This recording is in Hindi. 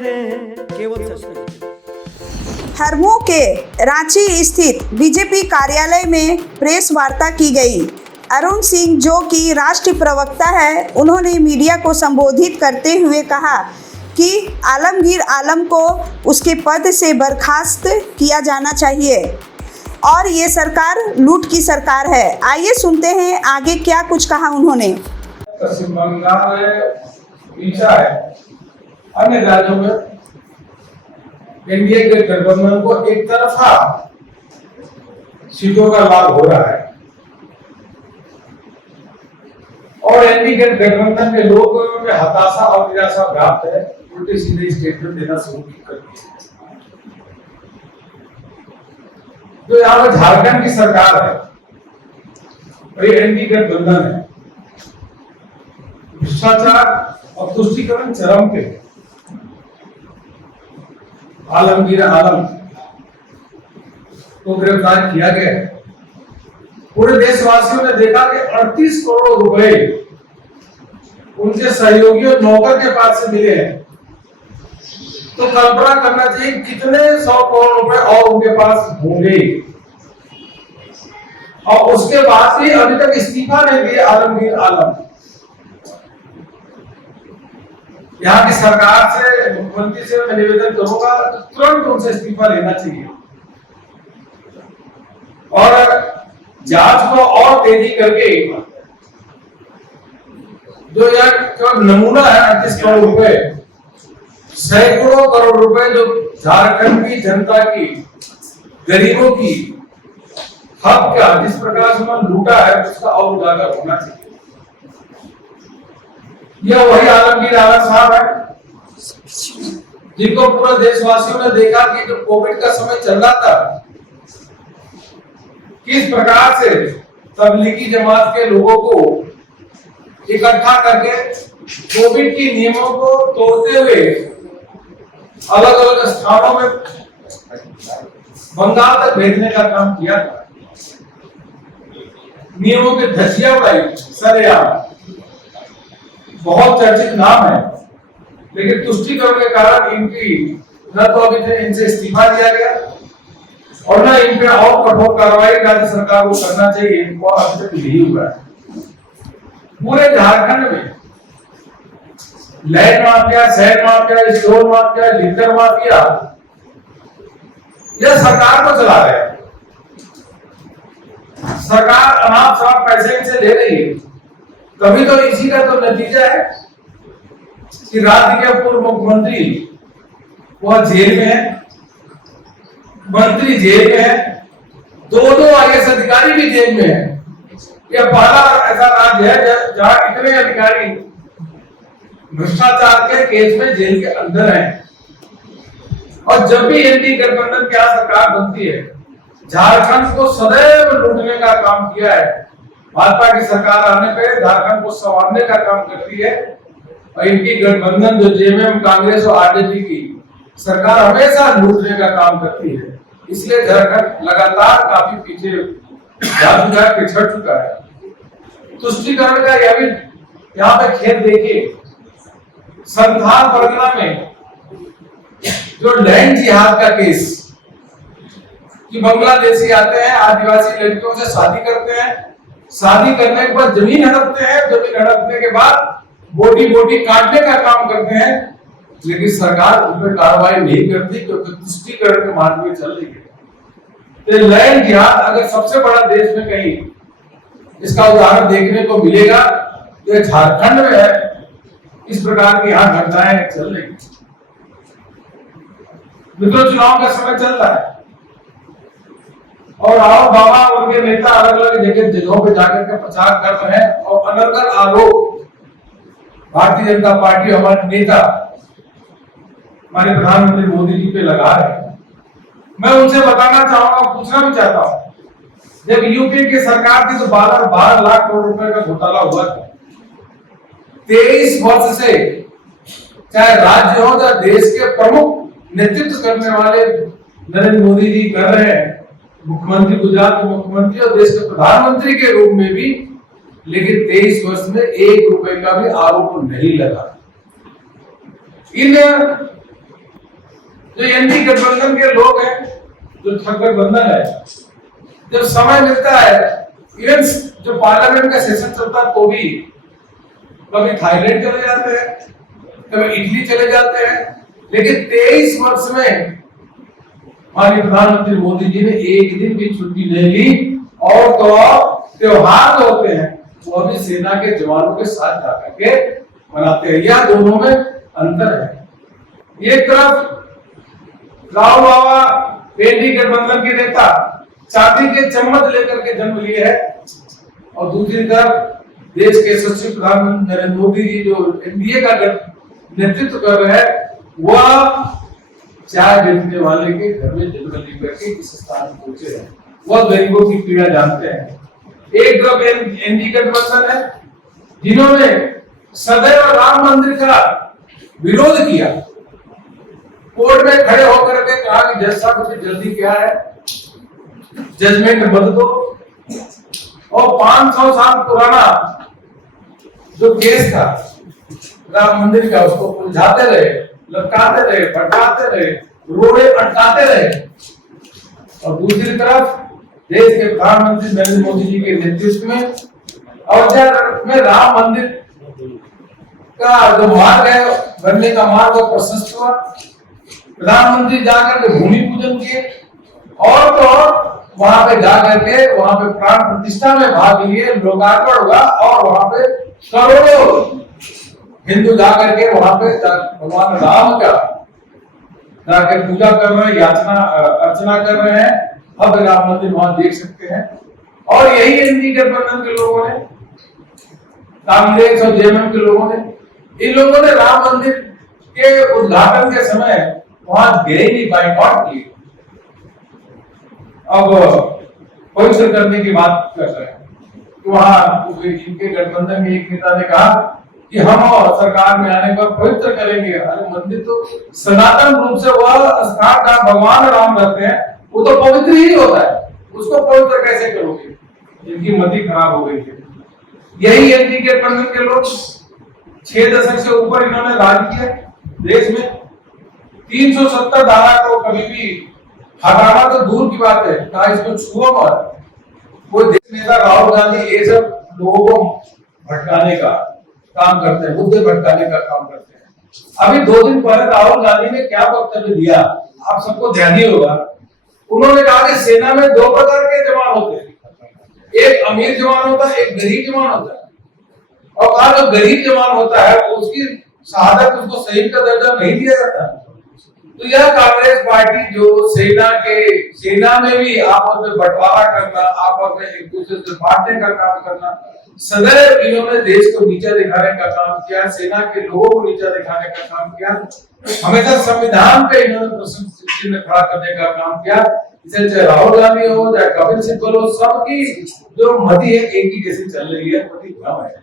रहे हैं केवल सच तक। हरमू के रांची स्थित बीजेपी कार्यालय में प्रेस वार्ता की गई। अरुण सिंह, जो कि राष्ट्रीय प्रवक्ता है, उन्होंने मीडिया को संबोधित करते हुए कहा कि आलमगीर आलम को उसके पद से बर्खास्त किया जाना चाहिए और ये सरकार लूट की सरकार है। आइए सुनते हैं आगे क्या कुछ कहा उन्होंने। पश्चिम बंगाल में पीछा है, अन्य राज्यों में एनडीए के गठबंधन को एक तरफा सीटों का लाभ हो रहा है और एनडीए के गठबंधन के लोगों में हताशा और निराशा व्याप्त है। उल्टे सीधे स्टेटमेंट देना शुरू कर दिया। तो यहाँ पर झारखंड की सरकार है और ये एनडीए गठबंधन है। भ्रष्टाचार और तुष्टीकरण चरम पे। आलमगीर आलम को गिरफ्तार किया गया। पूरे देशवासियों ने देखा कि 38 करोड़ रुपए उनके सहयोगियों नौकर के पास से मिले हैं। तो कल्पना करना चाहिए कितने 100 करोड़ रुपए और उनके पास होंगे। और उसके बाद भी अभी तक इस्तीफा नहीं दिए आलमगीर आलम। यहाँ की सरकार से, मुख्यमंत्री से मैं निवेदन करूंगा तो तुरंत उनसे इस्तीफा लेना चाहिए और जांच को और तेजी करके जो यह नमूना है 38 करोड़ रुपए, सैकड़ों करोड़ रुपए जो झारखंड की जनता की, गरीबों की हक का जिस प्रकार से उन्होंने लूटा है उसका और उजागर होना चाहिए। यह वही आलमगीर आलम साहब है जिनको पूरे देशवासियों ने देखा कि जो कोविड का समय चल रहा था, किस प्रकार से तबलीगी जमात के लोगों को इकट्ठा करके कोविड की नियमों को तोड़ते हुए अलग अलग स्थानों में बंगाल तक भेजने का काम किया था। नियमों के धज्जियां उड़ाई सरेआम। बहुत चर्चित नाम है, लेकिन तुष्टीकरण के कारण इनकी न तो अभी तक इनसे इस्तीफा दिया गया और न इन पे और कठोर कार्रवाई राज्य सरकार को करना चाहिए, वो अभी तक नहीं हुआ है। पूरे झारखंड में लैंड माफिया, शहर mafia, store mafia, liquor mafia यह सरकार को चला रहे हैं। सरकार अनाप शनाप पैसे इनसे ले रही है। तभी तो इसी का तो नतीजा है कि राज्य के पूर्व मुख्यमंत्री वह जेल में है, मंत्री जेल में है, दो आईएएस अधिकारी भी जेल में है। यह पहला ऐसा राज्य है जहां इतने अधिकारी भ्रष्टाचार के केस में जेल के अंदर हैं। और जब भी एनडीए गठबंधन की सरकार बनती है, झारखंड को सदैव लूटने का काम किया है। भाजपा की सरकार आने पे झारखंड को संवारने का काम करती है और इनकी गठबंधन जो जेएमएम, कांग्रेस और आरजेडी की सरकार हमेशा लूटने का काम करती है। इसलिए झारखंड लगातार काफी पीछे जा चुका है, पिछड़ चुका है। तुष्टीकरण का यह भी यहाँ पे खेत देखिए, संथाल परगना में जो लैंड जिहाद का केस कि बांग्लादेशी आते हैं, आदिवासी लड़कियों से शादी करते हैं, शादी करने के बाद जमीन हड़पते हैं, जमीन हड़पने के बाद बोटी काटने का काम करते हैं, लेकिन सरकार उन पर कार्रवाई नहीं करती क्योंकि तुष्टीकरण के मार्ग में चल रही है। तो लैंड जिहाद अगर सबसे बड़ा देश में कहीं इसका उदाहरण देखने को मिलेगा तो झारखंड में है। इस प्रकार की यहाँ घटनाएं चल रही। मित्रों, चुनाव का समय चल रहा है और आओ बाबा उनके नेता अलग अलग जगहों पे जाकर के प्रचार कर रहे हैं और अनर्गल आरोप भारतीय जनता पार्टी हमारे नेता हमारे प्रधानमंत्री मोदी जी पे लगा रहे हैं। मैं उनसे बताना चाहूंगा, पूछना भी चाहता हूं, जब यूपी की सरकार थी तो 12 लाख करोड़ रुपए का घोटाला हुआ था। 23 वर्ष से चाहे राज्य हो या देश के प्रमुख नेतृत्व करने वाले नरेंद्र मोदी जी कर रहे हैं, मुख्यमंत्री, गुजरात के मुख्यमंत्री और देश के प्रधानमंत्री के रूप में भी, लेकिन 23 वर्ष में 1 रुपए का भी आरोप नहीं लगा। इन जो एनडीए गठबंधन के लोग हैं, जो गठबंधन है, जब समय मिलता है, इवन जो पार्लियामेंट का सेशन चलता है तो भी कभी थाईलैंड चले जाते हैं, कभी इटली चले जाते हैं, लेकिन 23 वर्ष में हमारे प्रधानमंत्री मोदी जी ने एक दिन भी छुट्टी नहीं ली। और तो त्योहार जो होते हैं वो अभी सेना के जवानों के साथ जाकर के मनाते हैं। यह दोनों में अंतर है। एक तरफ राहुल बाबा एनडीए गठबंधन के नेता चांदी के चम्मच लेकर के जन्म लिए है, और दूसरी तरफ देश के यशस्वी प्रधानमंत्री नरेंद्र मोदी जी जो एनडीए का नेतृत्व कर रहे हैं, वह चाय बेचने वाले के घर में जन्म लेकर के इस स्थान पर पहुंचे हैं। वह गरीबों की पीड़ा जानते हैं। एक तरफ एनडीए गठबंधन है जिन्होंने सदैव राम मंदिर का विरोध किया, कोर्ट में खड़े होकर के कहा कि जज साहब उसे जल्दी क्या है, जजमेंट बदल दो। और 500 साल पुराना जो केस था राम मंदिर का, उसको उलझाते रहे, लटकाते रहे, भटकाते रहे, रोड़े अटकाते रहे। और दूसरी तरफ देश के प्रधानमंत्री नरेंद्र मोदी जी के नेतृत्व में अयोध्या में राम मंदिर का जो मार्ग है, बनने का मार्ग वो प्रशस्त हुआ। प्रधानमंत्री जाकर के भूमि पूजन किए, और तो और वहां पे जाकर के वहां पे प्राण प्रतिष्ठा में भाग लिए, लोकार्पण हुआ, और वहां पे करोड़ों हिंदू जाकर के वहां पे भगवान राम का जाकर पूजा कर रहे हैं, याचना अर्चना कर रहे हैं। अब राम मंदिर वहां देख सकते हैं। और यही एनडीए गठबंधन के लोगों ने, कांग्रेस और जेएमएम के लोगों ने, इन लोगों ने राम मंदिर के उद्घाटन के समय वहां गए नहीं, बाइकआउट किए। अब पवित्र करने की बात कर रहे हैं। तो वहां इनके गठबंधन के एक नेता ने कहा कि हम और सरकार में आने पर पवित्र करेंगे। अरे मंदिर तो सनातन रूप से वह स्थान का भगवान राम रहते हैं, वो तो पवित्र ही होता है, उसको पवित्र कैसे करोगे? इनकी मति खराब हो गई है। यही एनडीए गठबंधन के लोग 6 दशक से ऊपर इन्होंने राज किया देश में। 370 धारा को कभी भी हटाना तो दूर की बात है, कहा इसको छुओ मत। वो देश नेता राहुल गांधी ये सब लोगों को भटकाने का काम करते हैं, मुद्दे भटकाने का काम करते हैं। अभी 2 दिन पहले राहुल गांधी ने क्या वक्तव्य दिया, आप सबको ध्यान ही होगा। उन्होंने कहा कि सेना में 2 प्रकार के जवान होते हैं, एक अमीर जवान होता है, एक गरीब जवान होता है। और कहा जो गरीब जवान होता है उसकी शहादत, उसको शहीद का दर्जा नहीं दिया जाता। तो यह कांग्रेस पार्टी जो सेना में भी आपस में बंटवारा करना, आपस में एक दूसरे से बांटने का काम करना, सदैव इन्होंने देश को नीचा दिखाने का काम किया, सेना के लोगों को नीचा दिखाने का काम किया, हमेशा संविधान पे इन्होंने प्रश्न चिन्ह खड़ा करने का काम किया। इसे चाहे राहुल गांधी हो, चाहे कपिल सिब्बल हो, सबकी जो मति है एक ही जैसी चल रही है, मति भ्रम है।